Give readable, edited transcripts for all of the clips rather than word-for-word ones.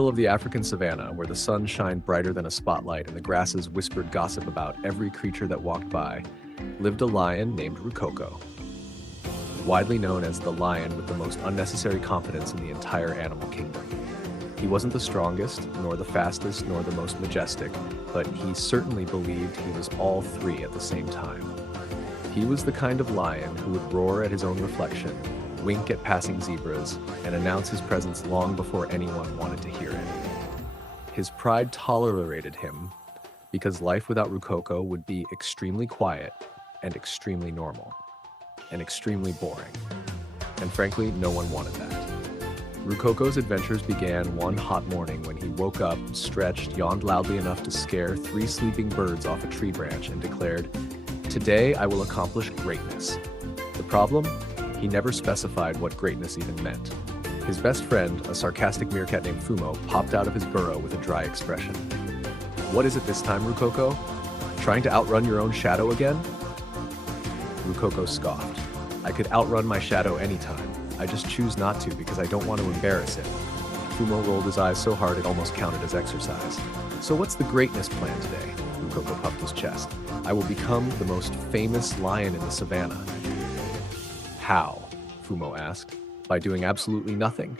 middle of the African savanna, where the sun shined brighter than a spotlight and the grasses whispered gossip about every creature that walked by, lived a lion named Rukoko. Widely known as the lion with the most unnecessary confidence in the entire animal kingdom. He wasn't the strongest, nor the fastest, nor the most majestic, but he certainly believed he was all three at the same time. He was the kind of lion who would roar at his own reflection, wink at passing zebras, and announce his presence long before anyone wanted to hear it. His pride tolerated him because life without Rukoko would be extremely quiet and extremely normal and extremely boring. And frankly, no one wanted that. Rukoko's adventures began one hot morning when he woke up, stretched, yawned loudly enough to scare 3 sleeping birds off a tree branch and declared, "Today I will accomplish greatness." The problem? He never specified what greatness even meant. His best friend, a sarcastic meerkat named Fumo, popped out of his burrow with a dry expression. "What is it this time, Rukoko? Trying to outrun your own shadow again?" Rukoko scoffed. "I could outrun my shadow anytime. I just choose not to because I don't want to embarrass it." Fumo rolled his eyes so hard it almost counted as exercise. "So what's the greatness plan today?" Rukoko puffed his chest. "I will become the most famous lion in the savannah." "How?" Fumo asked. "By doing absolutely nothing?"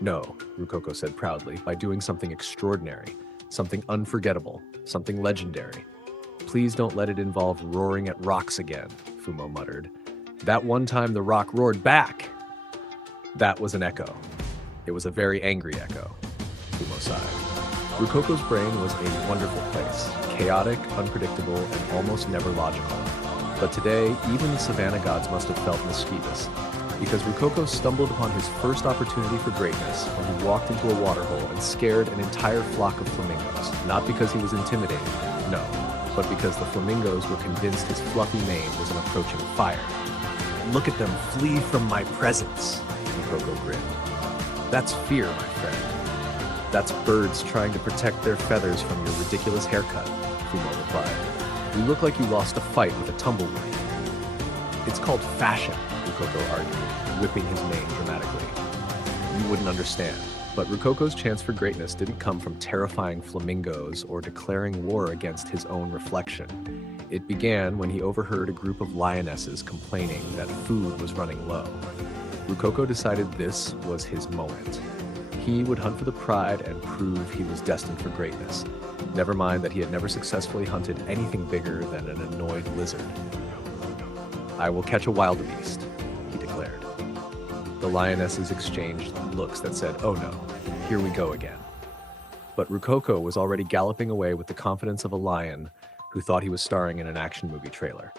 "No," Rukoko said proudly, "by doing something extraordinary, something unforgettable, something legendary." "Please don't let it involve roaring at rocks again," Fumo muttered. "That one time the rock roared back!" That was an echo. It was a very angry echo. Fumo sighed. Rukoko's brain was a wonderful place, chaotic, unpredictable, and almost never logical. But today, even the Savanna gods must have felt mischievous, because Rukoko stumbled upon his first opportunity for greatness when he walked into a waterhole and scared an entire flock of flamingos, not because he was intimidated, no, but because the flamingos were convinced his fluffy mane was an approaching fire. "Look at them flee from my presence," Rukoko grinned. "That's fear, my friend. That's birds trying to protect their feathers from your ridiculous haircut," Fumo replied. "You look like you lost a fight with a tumbleweed." "It's called fashion," Rukoko argued, whipping his mane dramatically. "You wouldn't understand." But Rukoko's chance for greatness didn't come from terrifying flamingos or declaring war against his own reflection. It began when he overheard a group of lionesses complaining that food was running low. Rukoko decided this was his moment. He would hunt for the pride and prove he was destined for greatness. Never mind that he had never successfully hunted anything bigger than an annoyed lizard. "I will catch a wildebeest," he declared. The lionesses exchanged looks that said, "Oh no, here we go again." But Rukoko was already galloping away with the confidence of a lion who thought he was starring in an action movie trailer.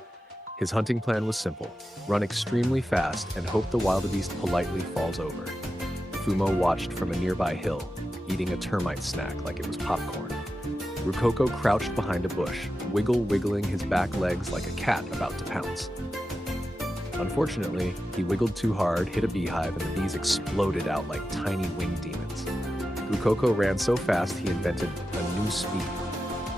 His hunting plan was simple: run extremely fast and hope the wildebeest politely falls over. Fumo watched from a nearby hill, eating a termite snack like it was popcorn. Rukoko crouched behind a bush, wiggling his back legs like a cat about to pounce. Unfortunately, he wiggled too hard, hit a beehive, and the bees exploded out like tiny winged demons. Rukoko ran so fast he invented a new speed.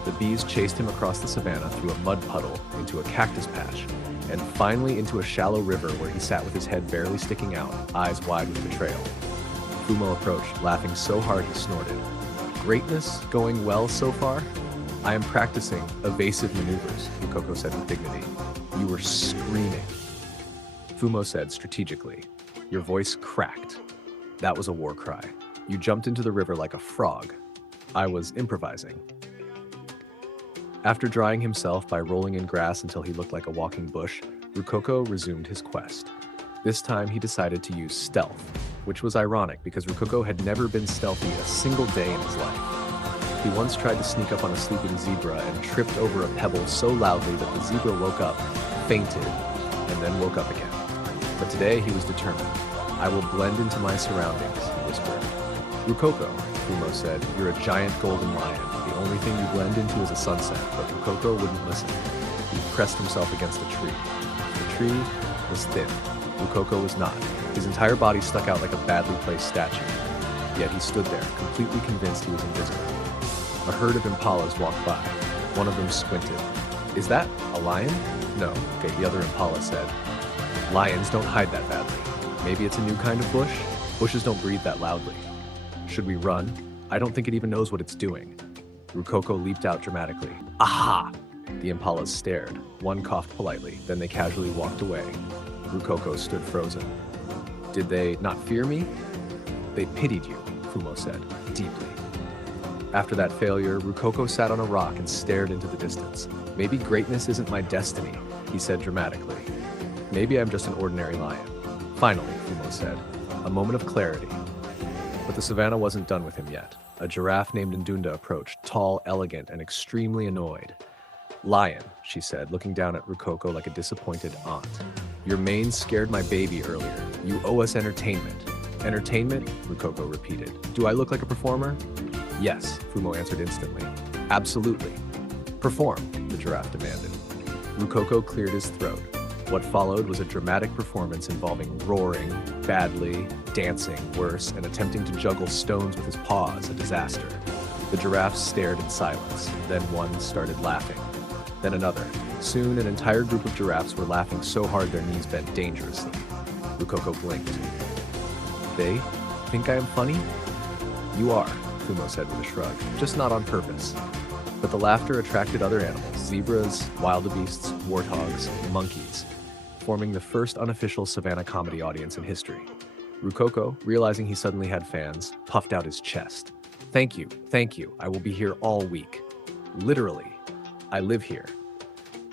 The bees chased him across the savanna through a mud puddle, into a cactus patch, and finally into a shallow river where he sat with his head barely sticking out, eyes wide with betrayal. Fumo approached, laughing so hard he snorted. "Greatness going well so far? I am practicing evasive maneuvers," Rukoko said with dignity. "You were screaming." Fumo said strategically. "Your voice cracked. That was a war cry. You jumped into the river like a frog. I was improvising." After drying himself by rolling in grass until he looked like a walking bush, Rukoko resumed his quest. This time he decided to use stealth, which was ironic because Rukoko had never been stealthy a single day in his life. He once tried to sneak up on a sleeping zebra and tripped over a pebble so loudly that the zebra woke up, fainted, and then woke up again. But today he was determined. "I will blend into my surroundings," he whispered. "Rukoko," Fumo said, "you're a giant golden lion. The only thing you blend into is a sunset," but Rukoko wouldn't listen. He pressed himself against a tree. The tree was thin. Rukoko was not. His entire body stuck out like a badly placed statue. Yet he stood there, completely convinced he was invisible. A herd of impalas walked by. One of them squinted. "Is that a lion?" "No," the other impala said. "Lions don't hide that badly. Maybe it's a new kind of bush? Bushes don't breathe that loudly." "Should we run?" I don't think it even knows what it's doing. Rukoko leaped out dramatically. Aha! The impalas stared. One coughed politely, then they casually walked away. Rukoko stood frozen. Did they not fear me? They pitied you, Fumo said, deeply. After that failure, Rukoko sat on a rock and stared into the distance. Maybe greatness isn't my destiny, he said dramatically. Maybe I'm just an ordinary lion. Finally, Fumo said, a moment of clarity. But the savannah wasn't done with him yet. A giraffe named Ndunda approached, tall, elegant, and extremely annoyed. Lion, she said, looking down at Rukoko like a disappointed aunt. Your mane scared my baby earlier. You owe us entertainment. Entertainment? Rukoko repeated. Do I look like a performer? Yes, Fumo answered instantly. Absolutely. Perform, the giraffe demanded. Rukoko cleared his throat. What followed was a dramatic performance involving roaring, badly, dancing, worse, and attempting to juggle stones with his paws, a disaster. The giraffes stared in silence. Then one started laughing. Then another. Soon, an entire group of giraffes were laughing so hard their knees bent dangerously. Rukoko blinked. They think I am funny? You are, Fumo said with a shrug, just not on purpose. But the laughter attracted other animals, zebras, wildebeests, warthogs, monkeys, forming the first unofficial Savanna comedy audience in history. Rukoko, realizing he suddenly had fans, puffed out his chest. Thank you, I will be here all week. Literally, I live here.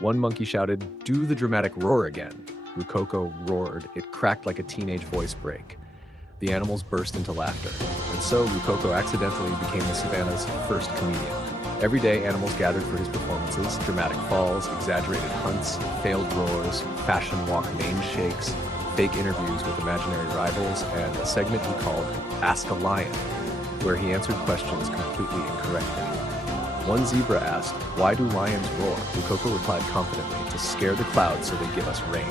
One monkey shouted, do the dramatic roar again. Rukoko roared, it cracked like a teenage voice break. The animals burst into laughter, and so Rukoko accidentally became the Savannah's first comedian. Every day, animals gathered for his performances, dramatic falls, exaggerated hunts, failed roars, fashion walk name shakes, fake interviews with imaginary rivals, and a segment he called Ask a Lion, where he answered questions completely incorrectly. One zebra asked, why do lions roar? Rukoko replied confidently, to scare the clouds so they give us rain.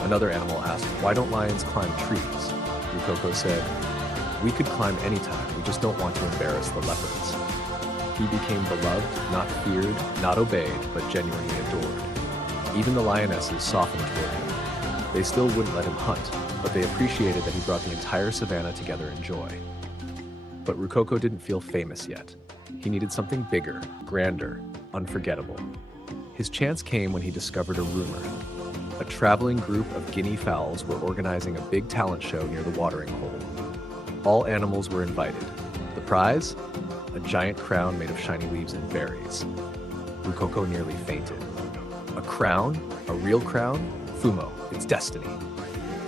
Another animal asked, why don't lions climb trees? Rukoko said, we could climb anytime, we just don't want to embarrass the leopards. He became beloved, not feared, not obeyed, but genuinely adored. Even the lionesses softened toward him. They still wouldn't let him hunt, but they appreciated that he brought the entire savannah together in joy. But Rukoko didn't feel famous yet. He needed something bigger, grander, unforgettable. His chance came when he discovered a rumor. A traveling group of guinea fowls were organizing a big talent show near the watering hole. All animals were invited. The prize? A giant crown made of shiny leaves and berries. Rukoko nearly fainted. A crown? A real crown? Fumo, it's destiny.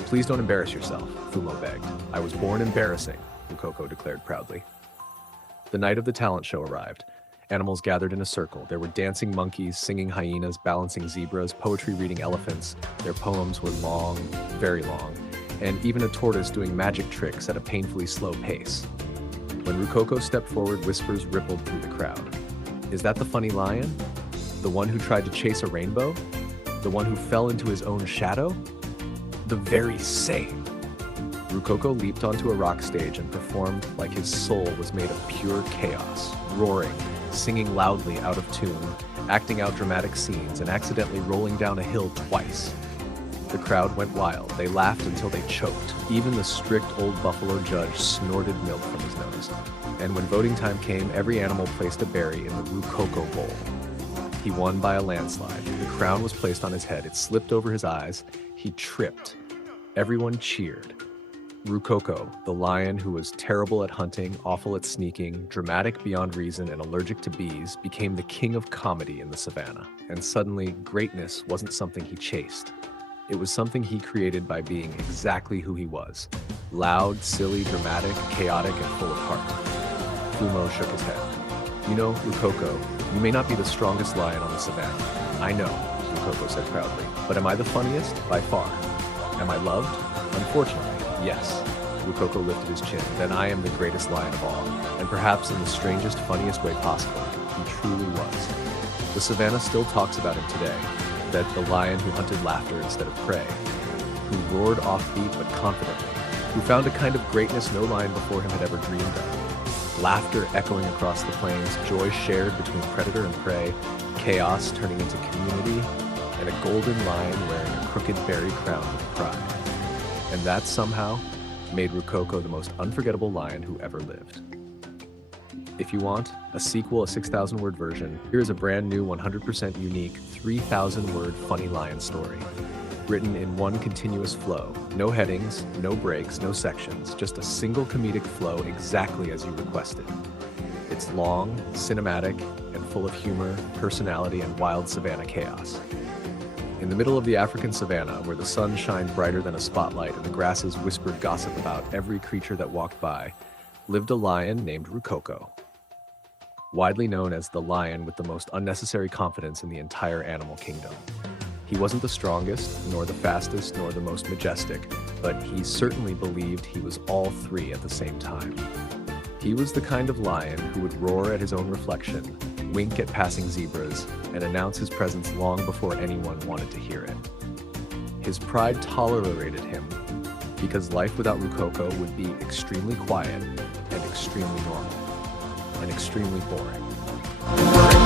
Please don't embarrass yourself, Fumo begged. I was born embarrassing, Rukoko declared proudly. The night of the talent show arrived. Animals gathered in a circle. There were dancing monkeys, singing hyenas, balancing zebras, poetry reading elephants. Their poems were long, very long, and even a tortoise doing magic tricks at a painfully slow pace. When Rukoko stepped forward, whispers rippled through the crowd. Is that the funny lion? The one who tried to chase a rainbow? The one who fell into his own shadow? The very same. Rukoko leaped onto a rock stage and performed like his soul was made of pure chaos, roaring, singing loudly out of tune, acting out dramatic scenes, and accidentally rolling down a hill twice. The crowd went wild. They laughed until they choked. Even the strict old buffalo judge snorted milk from his nose. And when voting time came, every animal placed a berry in the Rukoko bowl. He won by a landslide. The crown was placed on his head. It slipped over his eyes. He tripped. Everyone cheered. Rukoko, the lion who was terrible at hunting, awful at sneaking, dramatic beyond reason, and allergic to bees, became the king of comedy in the savannah. And suddenly, greatness wasn't something he chased. It was something he created by being exactly who he was. Loud, silly, dramatic, chaotic, and full of heart. Fumo shook his head. You know, Rukoko, you may not be the strongest lion on the savannah. I know, Rukoko said proudly. But am I the funniest? By far. Am I loved? Unfortunately. Yes, Rukoko lifted his chin. Then I am the greatest lion of all, and perhaps in the strangest, funniest way possible. He truly was. The savannah still talks about him today, that the lion who hunted laughter instead of prey, who roared offbeat but confidently, who found a kind of greatness no lion before him had ever dreamed of. Laughter echoing across the plains, joy shared between predator and prey, chaos turning into community, and a golden lion wearing a crooked berry crown with pride. And that somehow made Rukoko the most unforgettable lion who ever lived. If you want a sequel, a 6,000 word version, here is a brand new 100% unique 3,000 word funny lion story. Written in one continuous flow. No headings, no breaks, no sections, just a single comedic flow exactly as you requested. It's long, cinematic, and full of humor, personality, and wild savanna chaos. In the middle of the African savanna, where the sun shined brighter than a spotlight and the grasses whispered gossip about every creature that walked by, lived a lion named Rukoko. Widely known as the lion with the most unnecessary confidence in the entire animal kingdom. He wasn't the strongest, nor the fastest, nor the most majestic, but he certainly believed he was all three at the same time. He was the kind of lion who would roar at his own reflection, wink at passing zebras, and announce his presence long before anyone wanted to hear it. His pride tolerated him because life without Rukoko would be extremely quiet and extremely normal and extremely boring.